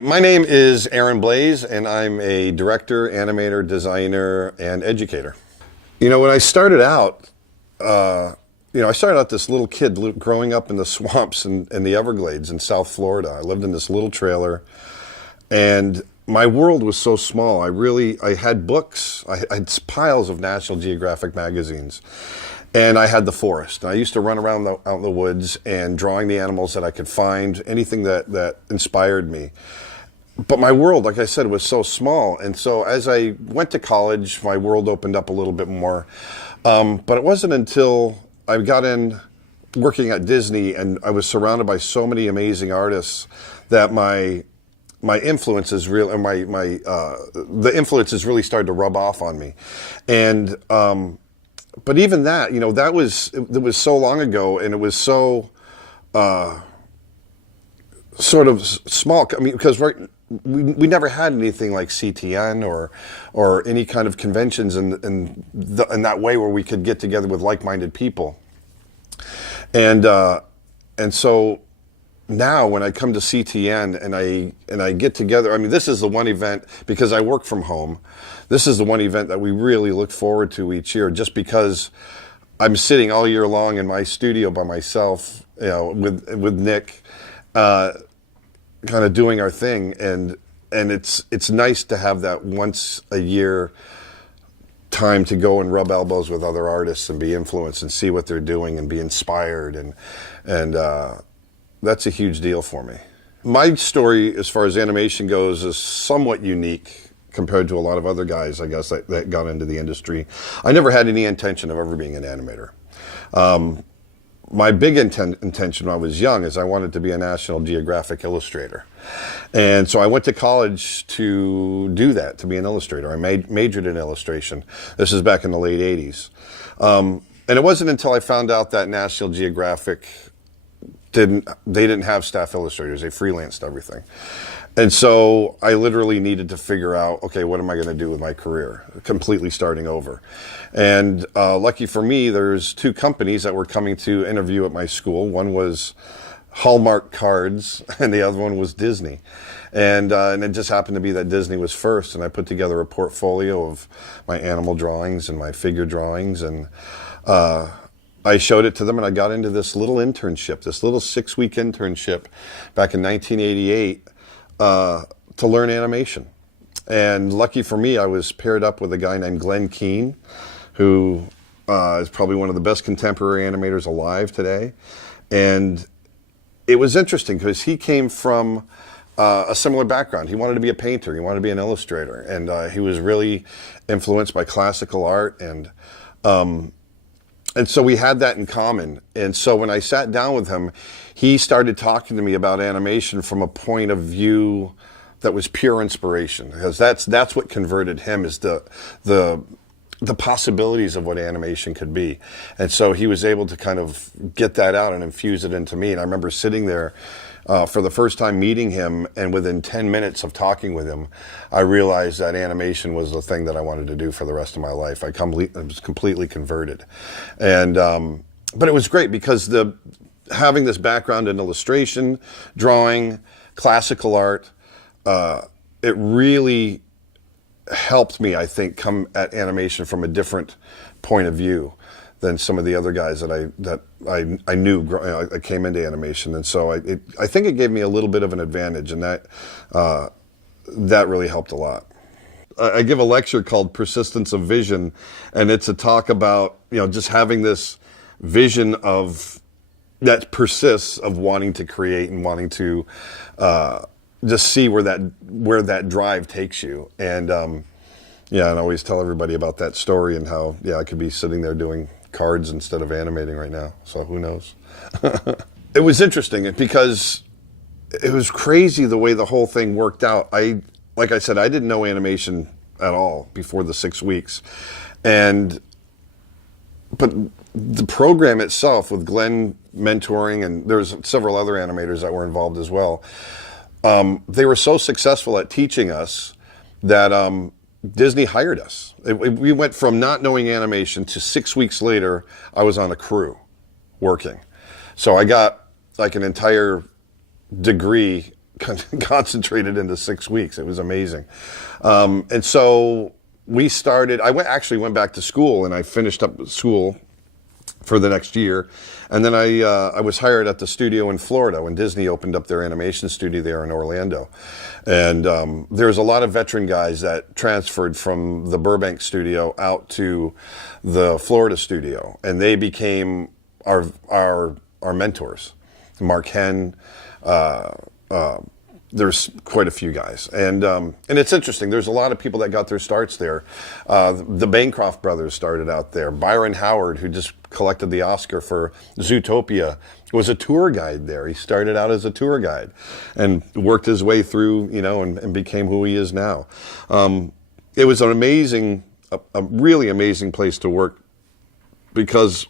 My name is Blaise, and I'm a director, animator, designer, and educator. When I started out, I started out this little kid growing up in the swamps in the Everglades in South Florida. I lived in this little trailer, and my world was so small. I had books. I had piles of National Geographic magazines. And I had the forest. I used to run around out in the woods and drawing the animals that I could find, anything that inspired me. But my world, like I said, was so small. And so as I went to college, my world opened up a little bit more. But it wasn't until I got in working at Disney and I was surrounded by so many amazing artists that my influences really, the influences really started to rub off on me. And, but even that, it was so long ago, and it was so sort of small. I mean, because we never had anything like CTN or any kind of conventions in that way where we could get together with like-minded people. And so now when I come to CTN and I get together, I mean, this is the one event, because I work from home, this is the one event that we really look forward to each year, just because I'm sitting all year long in my studio by myself, with Nick, kind of doing our thing, and it's nice to have that once a year time to go and rub elbows with other artists and be influenced and see what they're doing and be inspired, and that's a huge deal for me. My story, as far as animation goes, is somewhat unique compared to a lot of other guys, I guess, that got into the industry. I never had any intention of ever being an animator. My big intention when I was young is I wanted to be a National Geographic illustrator. And so I went to college to do that, to be an illustrator. I majored in illustration. This is back in the late 80s. And it wasn't until I found out that National Geographic didn't have staff illustrators. They freelanced everything. And so I literally needed to figure out, okay, what am I going to do with my career? Completely starting over. And lucky for me, there's two companies that were coming to interview at my school. One was Hallmark Cards, and the other one was Disney. And it just happened to be that Disney was first, and I put together a portfolio of my animal drawings and my figure drawings, and I showed it to them, and I got into this little internship, this little 6-week internship back in 1988 to learn animation. And lucky for me, I was paired up with a guy named Glenn Keane, who is probably one of the best contemporary animators alive today. And it was interesting because he came from a similar background. He wanted to be a painter. He wanted to be an illustrator. And he was really influenced by classical art. And so we had that in common. And so when I sat down with him, he started talking to me about animation from a point of view that was pure inspiration, because that's what converted him, is the possibilities of what animation could be. And so he was able to kind of get that out and infuse it into me. And I remember sitting there for the first time meeting him, and within 10 minutes of talking with him, I realized that animation was the thing that I wanted to do for the rest of my life. I was completely converted. And but it was great because having this background in illustration, drawing, classical art, it really helped me, I think, come at animation from a different point of view than some of the other guys that I knew I came into animation. And so I think it gave me a little bit of an advantage, and that really helped a lot. I give a lecture called Persistence of Vision, and it's a talk about, just having this vision that persists, of wanting to create and wanting to just see where that drive takes you. And and I always tell everybody about that story and how I could be sitting there doing cards instead of animating right now. So who knows? It was interesting because it was crazy the way the whole thing worked out. Like I said, I didn't know animation at all before the 6 weeks, but the program itself, with Glenn mentoring, and there's several other animators that were involved as well, they were so successful at teaching us that Disney hired us. We went from not knowing animation to 6 weeks later, I was on a crew working. So I got like an entire degree concentrated into 6 weeks. It was amazing. And so we started, actually went back to school, and I finished up school for the next year. And then I was hired at the studio in Florida when Disney opened up their animation studio there in Orlando. And there's a lot of veteran guys that transferred from the Burbank studio out to the Florida studio, and they became our mentors. Mark Henn, there's quite a few guys, and it's interesting. There's a lot of people that got their starts there. The Bancroft brothers started out there. Byron Howard, who just collected the Oscar for Zootopia, was a tour guide there. He started out as a tour guide and worked his way through, and became who he is now. It was an amazing, a really amazing place to work, because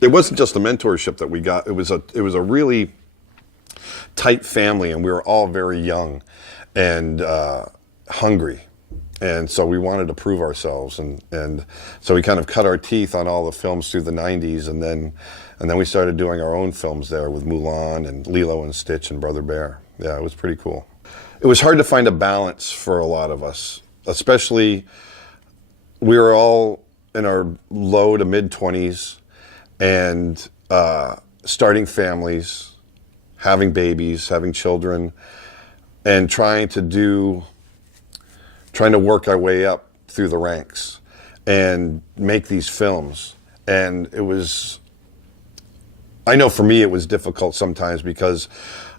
it wasn't just the mentorship that we got. It was a really tight family, and we were all very young and hungry, and so we wanted to prove ourselves, and so we kind of cut our teeth on all the films through the 90s, and then we started doing our own films there with Mulan and Lilo and Stitch and Brother Bear. Yeah, it was pretty cool. It was hard to find a balance for a lot of us, especially we were all in our low to mid 20s and starting families, having babies, having children, and trying to work our way up through the ranks and make these films. And I know for me it was difficult sometimes, because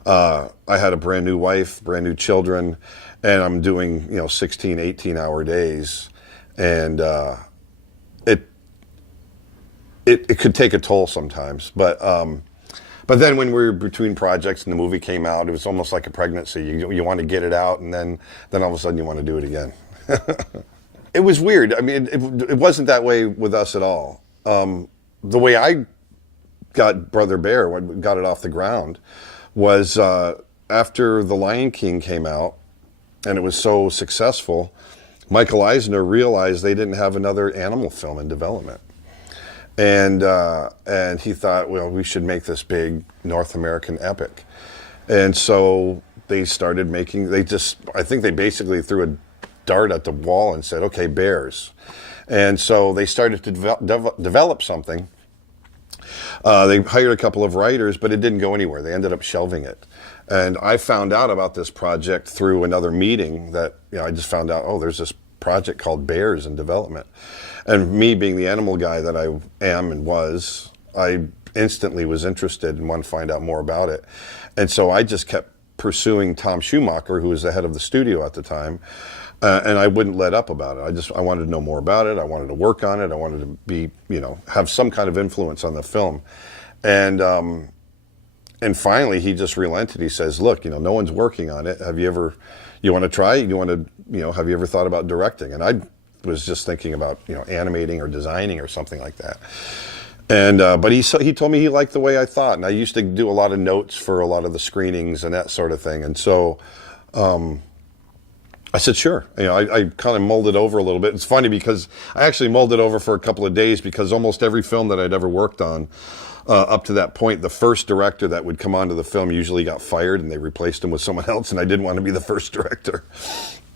I had a brand new wife, brand new children, and I'm doing 16, 18-hour days, and it could take a toll sometimes, but then when we were between projects and the movie came out, it was almost like a pregnancy. You want to get it out, and then all of a sudden you want to do it again. It was weird. I mean, it wasn't that way with us at all. The way I got Brother Bear, what got it off the ground, was after The Lion King came out, and it was so successful, Michael Eisner realized they didn't have another animal film in development. And he thought, well, we should make this big North American epic. And so they started making, I think they basically threw a dart at the wall and said, okay, bears. And so they started to develop something. They hired a couple of writers, but it didn't go anywhere. They ended up shelving it. And I found out about this project through another meeting that, I just found out, there's this project called Bears in development. And me being the animal guy that I am and was, I instantly was interested and wanted to find out more about it. And so I just kept pursuing Tom Schumacher, who was the head of the studio at the time, and I wouldn't let up about it. I wanted to know more about it. I wanted to work on it. I wanted to be, have some kind of influence on the film. And finally he just relented. He says, look, no one's working on it. You want to try? You want to, have you ever thought about directing? And I was just thinking about, animating or designing or something like that. And but he told me he liked the way I thought, and I used to do a lot of notes for a lot of the screenings and that sort of thing. And so I said, sure. I kind of molded over a little bit. It's funny because I actually molded over for a couple of days, because almost every film that I'd ever worked on up to that point, the first director that would come onto the film usually got fired, and they replaced him with someone else, and I didn't want to be the first director.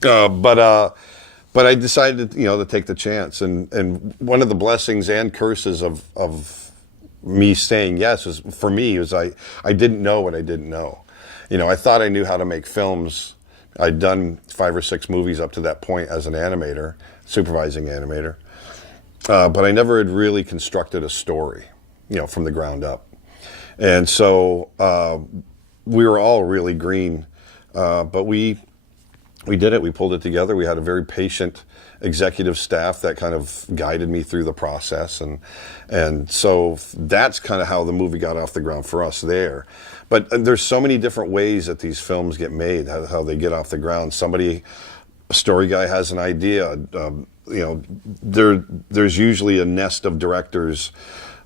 But I decided, to take the chance. And one of the blessings and curses of me saying yes was I didn't know what I didn't know. I thought I knew how to make films. I'd done 5 or 6 movies up to that point as an animator, supervising animator. But I never had really constructed a story, from the ground up. And so we were all really green, but we did it. We pulled it together. We had a very patient executive staff that kind of guided me through the process. And so that's kind of how the movie got off the ground for us there. But there's so many different ways that these films get made, how they get off the ground. A story guy has an idea. There's usually a nest of directors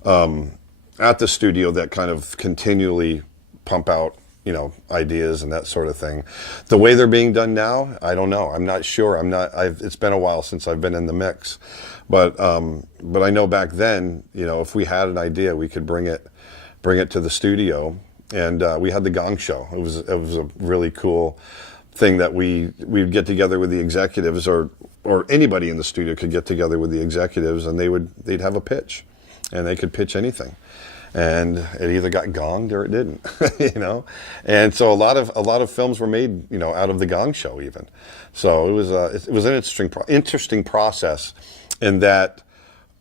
at the studio that kind of continually pump out ideas and that sort of thing. The way they're being done now, I don't know. I'm not sure. It's been a while since I've been in the mix, but I know back then, if we had an idea, we could bring it to the studio, and we had the Gong Show. It was a really cool thing that we'd get together with the executives, or anybody in the studio could get together with the executives, and they'd have a pitch, and they could pitch anything, and it either got gonged or it didn't, you know. And so a lot of films were made, you know, out of the Gong Show even. So it was an interesting process in that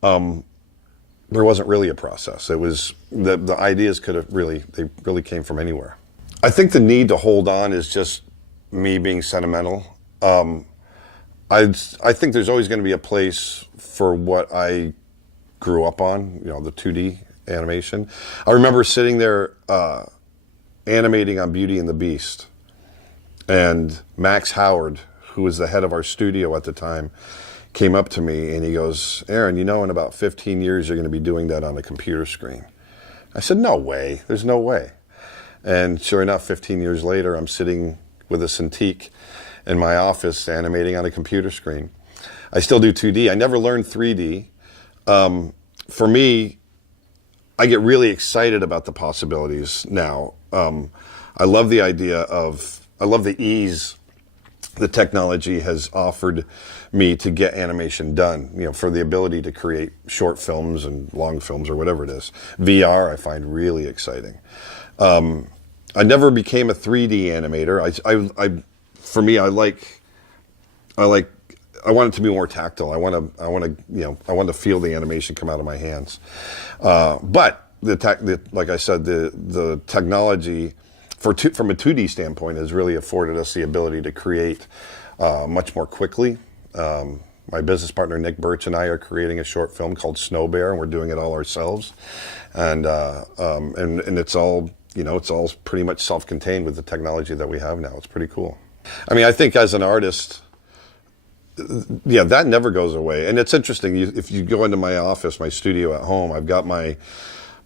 there wasn't really a process. It was the ideas they really came from anywhere. I think the need to hold on is just me being sentimental. I think there's always going to be a place for what I grew up on, you know, the 2D animation. I remember sitting there animating on Beauty and the Beast, and Max Howard, who was the head of our studio at the time, came up to me and he goes, "Aaron, you know, in about 15 years, you're going to be doing that on a computer screen." I said, "No way, there's no way." And sure enough, 15 years later, I'm sitting with a Cintiq in my office animating on a computer screen. I still do 2D. I never learned 3D. For me, I get really excited about the possibilities now. I love the I love the ease the technology has offered me to get animation done, you know, for the ability to create short films and long films or whatever it is. VR I find really exciting. I never became a 3D animator. For me, I want it to be more tactile. I want to feel the animation come out of my hands. But like I said, the technology from a 2D standpoint has really afforded us the ability to create much more quickly. My business partner Nick Birch and I are creating a short film called Snow Bear, and we're doing it all ourselves. And it's all, you know, it's all pretty much self-contained with the technology that we have now. It's pretty cool. I mean, I think as an artist, yeah, that never goes away. And it's interesting, if you go into my office, my studio at home, I've got my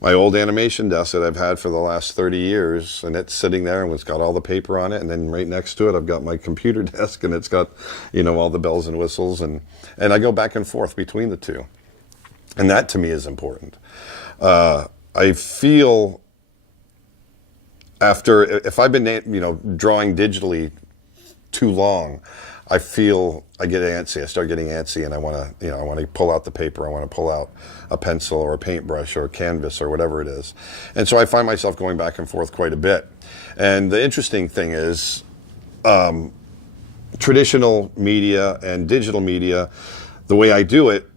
old animation desk that I've had for the last 30 years, and it's sitting there and it's got all the paper on it. And then right next to it, I've got my computer desk, and it's got, you know, all the bells and whistles. And I go back and forth between the two. And that to me is important. I feel if I've been, you know, drawing digitally too long, I feel I get antsy. I start getting antsy, and I want to pull out the paper. I want to pull out a pencil or a paintbrush or a canvas or whatever it is. And so I find myself going back and forth quite a bit. And the interesting thing is, traditional media and digital media, the way I do it,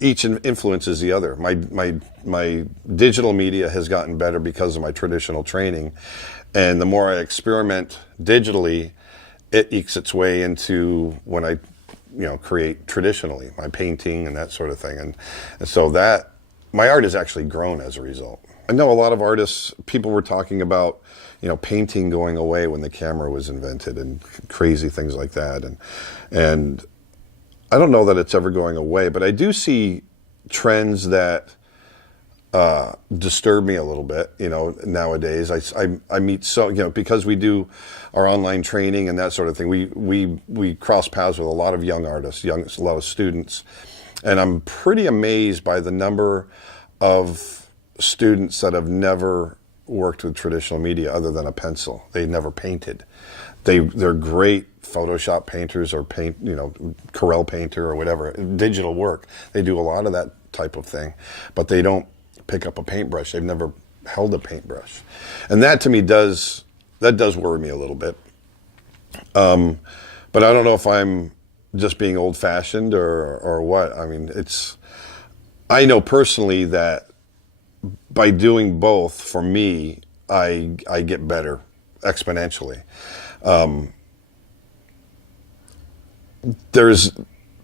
each influences the other. My digital media has gotten better because of my traditional training, and the more I experiment digitally, it ekes its way into when I, you know, create traditionally, my painting and that sort of thing. And so that, my art has actually grown as a result. I know a lot of artists, people were talking about, you know, painting going away when the camera was invented and crazy things like that. And I don't know that it's ever going away, but I do see trends that disturb me a little bit, you know, nowadays. I meet, so, you know, because we do our online training and that sort of thing, we cross paths with a lot of young artists, a lot of students, and I'm pretty amazed by the number of students that have never worked with traditional media other than a pencil. They never painted. They're great Photoshop painters or Corel painter or whatever, digital work. They do a lot of that type of thing, but they don't pick up a paintbrush. They've never held a paintbrush. And that to me does worry me a little bit. But I don't know if I'm just being old fashioned or what. I mean, I know personally that by doing both, for me, I get better exponentially.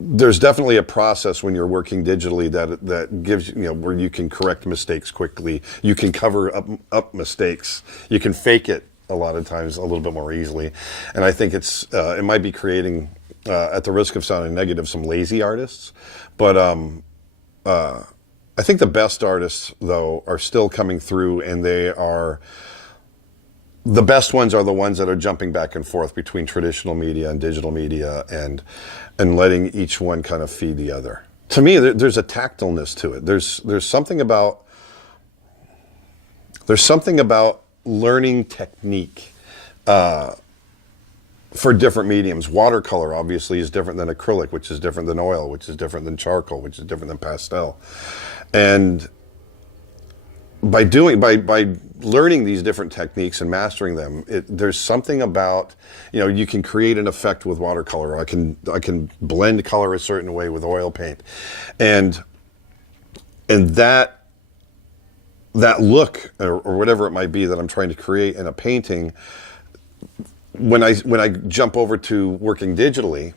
There's definitely a process when you're working digitally that gives, you know, where you can correct mistakes quickly. You can cover up mistakes. You can fake it a lot of times a little bit more easily. And I think it might be creating, at the risk of sounding negative, some lazy artists. But I think the best artists, though, are still coming through, and the best ones are the ones that are jumping back and forth between traditional media and digital media, and letting each one kind of feed the other. To me, there's a tactileness to it. There's something about learning technique for different mediums. Watercolor obviously is different than acrylic, which is different than oil, which is different than charcoal, which is different than pastel. And by learning these different techniques and mastering them, there's something about, you can create an effect with watercolor. I can blend color a certain way with oil paint, and that look or whatever it might be that I'm trying to create in a painting. When I jump over to working digitally,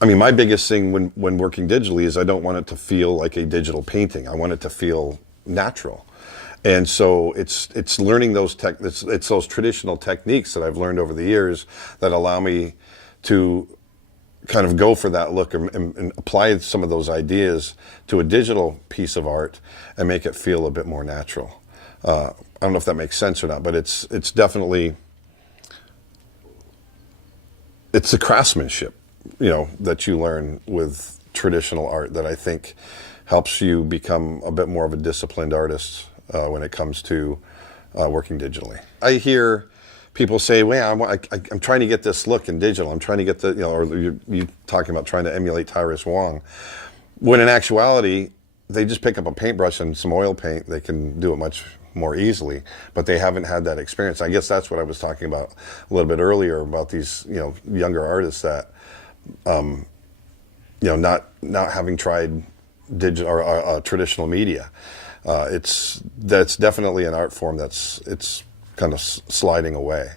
my biggest thing when working digitally is I don't want it to feel like a digital painting. I want it to feel natural. And so it's learning it's those traditional techniques that I've learned over the years that allow me to kind of go for that look and apply some of those ideas to a digital piece of art and make it feel a bit more natural. I don't know if that makes sense or not, but it's definitely, it's the craftsmanship, that you learn with traditional art that I think helps you become a bit more of a disciplined artist when it comes to working digitally. I hear people say, "Well, I'm trying to get this look in digital. I'm trying to get or you talking about trying to emulate Tyrus Wong," when in actuality, they just pick up a paintbrush and some oil paint. They can do it much more easily, but they haven't had that experience. I guess that's what I was talking about a little bit earlier about these, younger artists that, not having tried digital or traditional media. That's definitely an art form it's kind of sliding away,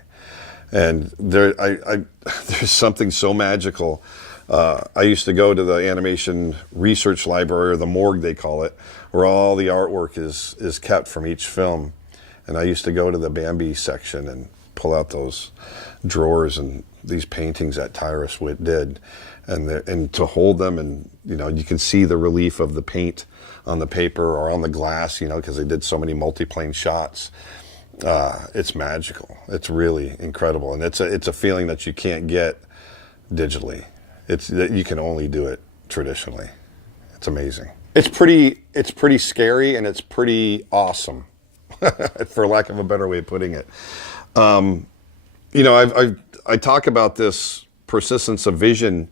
and there's something so magical. I used to go to the animation research library, or the morgue they call it, where all the artwork is kept from each film. And I used to go to the Bambi section and pull out those drawers and these paintings that Tyrus Witt did, and to hold them, and you can see the relief of the paint on the paper or on the glass, because they did so many multi-plane shots. It's magical. It's really incredible, and it's a feeling that you can't get digitally. It's that you can only do it traditionally. It's amazing. It's pretty scary, and it's pretty awesome, for lack of a better way of putting it. I talk about this persistence of vision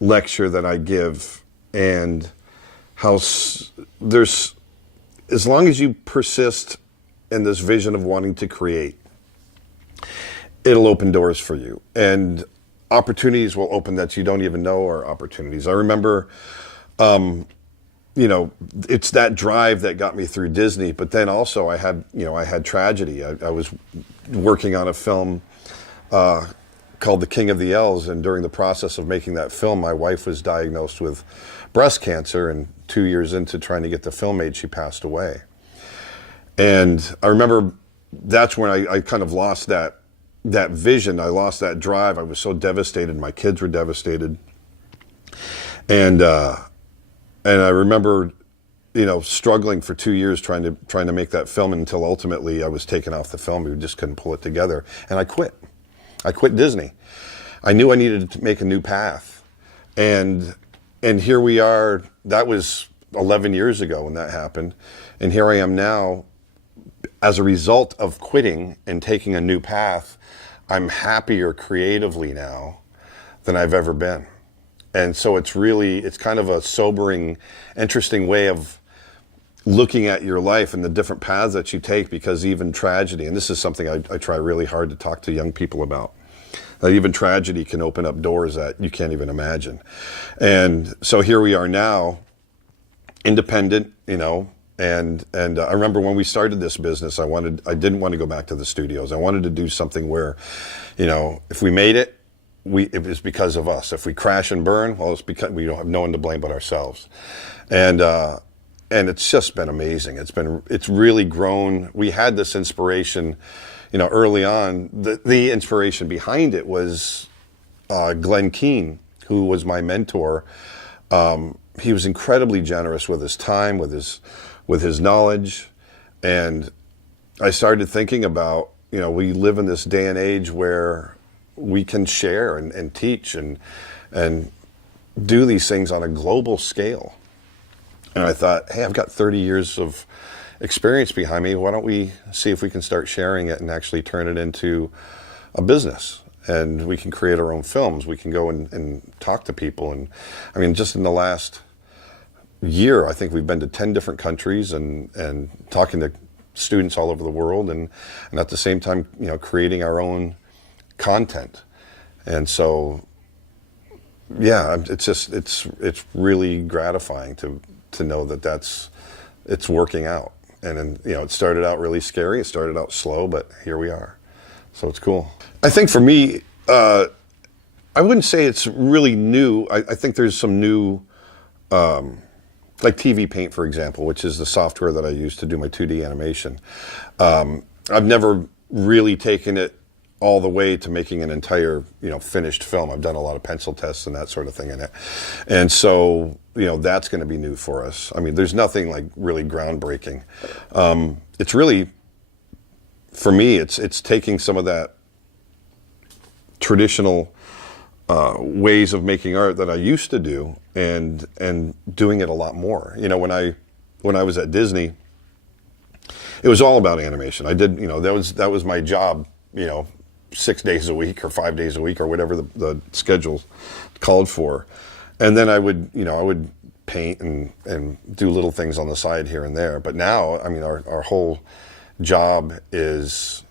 lecture that I give, and how there's, as long as you persist in this vision of wanting to create, it'll open doors for you, and opportunities will open that you don't even know are opportunities. I remember, it's that drive that got me through Disney, but then also I had tragedy. I was working on a film called The King of the Elves, and during the process of making that film, my wife was diagnosed with breast cancer, and 2 years into trying to get the film made, she passed away. And I remember that's when I kind of lost that vision. I lost that drive. I was so devastated. My kids were devastated. And I remember, struggling for 2 years trying to make that film, until ultimately I was taken off the film. We just couldn't pull it together. And I quit. I quit Disney. I knew I needed to make a new path. And here we are. That was 11 years ago when that happened. And here I am now. As a result of quitting and taking a new path, I'm happier creatively now than I've ever been. And so it's kind of a sobering, interesting way of looking at your life and the different paths that you take, because even tragedy, and this is something I try really hard to talk to young people about, that even tragedy can open up doors that you can't even imagine. And so here we are now, independent, and I remember when we started this business, I didn't want to go back to the studios. I wanted to do something where, if we made it, it was because of us. If we crash and burn, well, it's because we don't have no one to blame but ourselves. And it's just been amazing. It's really grown. We had this inspiration, early on. The inspiration behind it was Glenn Keane, who was my mentor. He was incredibly generous with his time, with his knowledge. And I started thinking about, we live in this day and age where we can share and teach and do these things on a global scale. And I thought, hey, I've got 30 years of experience behind me. Why don't we see if we can start sharing it and actually turn it into a business? And we can create our own films. We can go and talk to people. And I mean, just in the last year, I think we've been to 10 different countries and talking to students all over the world, and at the same time, creating our own content. And so, yeah, it's really gratifying to know that it's working out. And then, it started out really scary. It started out slow, but here we are. So it's cool. I think for me, I wouldn't say it's really new. I think there's some new, like TV Paint, for example, which is the software that I use to do my 2D animation. I've never really taken it all the way to making an entire, finished film. I've done a lot of pencil tests and that sort of thing in it. And so, that's going to be new for us. I mean, there's nothing like really groundbreaking. It's really, for me, it's taking some of that traditional ways of making art that I used to do and doing it a lot more. When I was at Disney, it was all about animation. I did, that was my job, 6 days a week or 5 days a week or whatever the schedule called for. And then I would paint and do little things on the side here and there. But now, I mean, our whole job is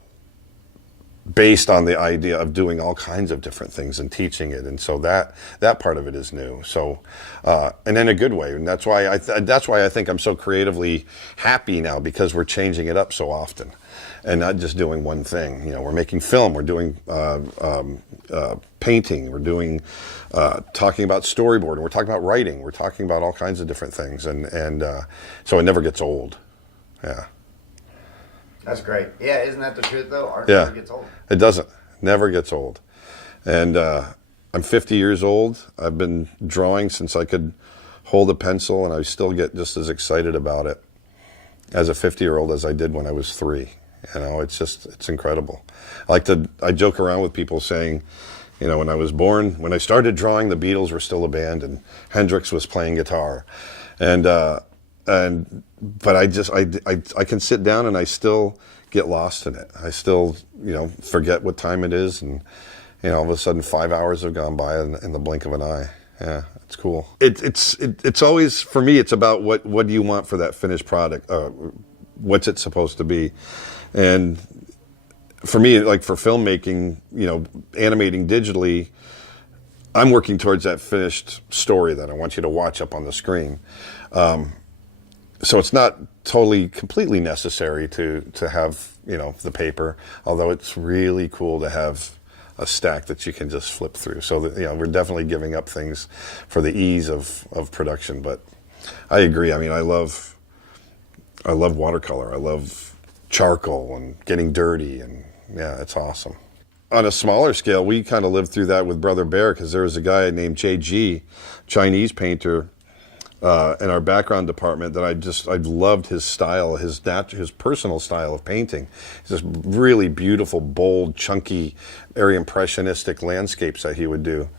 based on the idea of doing all kinds of different things and teaching it, and so that part of it is new. So, and in a good way, and that's why I think I'm so creatively happy now, because we're changing it up so often, and not just doing one thing. We're making film, we're doing painting, we're doing talking about storyboarding, we're talking about writing, we're talking about all kinds of different things, and so it never gets old. Yeah. That's great. Yeah, isn't that the truth, though? Art Yeah. never gets old. It doesn't. Never gets old. And I'm 50 years old. I've been drawing since I could hold a pencil, and I still get just as excited about it as a 50-year-old as I did when I was 3. It's incredible. I joke around with people saying, when I was born, when I started drawing, the Beatles were still a band, and Hendrix was playing guitar. But I can sit down and I still get lost in it. I still, forget what time it is, and all of a sudden 5 hours have gone by in the blink of an eye. Yeah, it's cool. It's always, for me, it's about what do you want for that finished product? What's it supposed to be? And for me, like for filmmaking, animating digitally, I'm working towards that finished story that I want you to watch up on the screen. So it's not completely necessary to have, the paper, although it's really cool to have a stack that you can just flip through. So that, we're definitely giving up things for the ease of production. But I agree. I mean, I love watercolor. I love charcoal and getting dirty, and yeah, it's awesome. On a smaller scale, we kind of lived through that with Brother Bear, because there was a guy named JG, Chinese painter, in our background department that I loved his style, his personal style of painting. It's just really beautiful, bold, chunky, very impressionistic landscapes that he would do.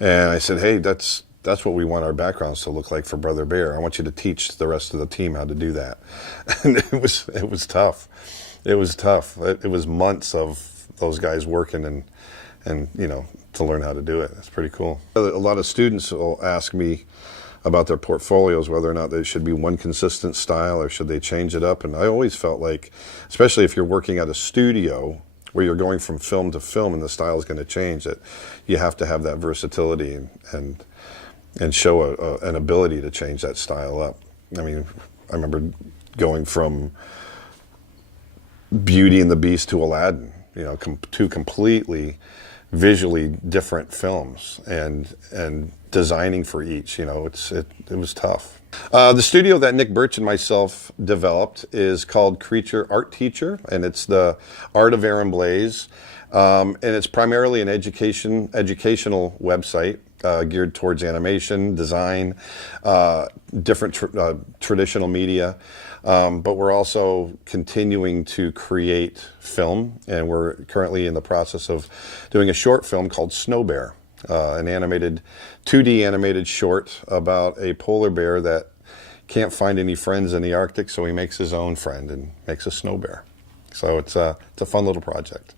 And I said, hey, that's what we want our backgrounds to look like for Brother Bear. I want you to teach the rest of the team how to do that. And it was tough. It was tough. It was months of those guys working and to learn how to do it. It's pretty cool. A lot of students will ask me about their portfolios, whether or not they should be one consistent style or should they change it up. And I always felt like, especially if you're working at a studio where you're going from film to film and the style is going to change, that you have to have that versatility and show an ability to change that style up. I mean, I remember going from Beauty and the Beast to Aladdin, two completely visually different films, and designing for each, it was tough. The studio that Nick Birch and myself developed is called Creature Art Teacher, and it's the art of Aaron Blaise, and it's primarily an educational website geared towards animation, design, different traditional media. But we're also continuing to create film, and we're currently in the process of doing a short film called Snow Bear, an 2D animated short about a polar bear that can't find any friends in the Arctic, so he makes his own friend and makes a snow bear. So it's a fun little project.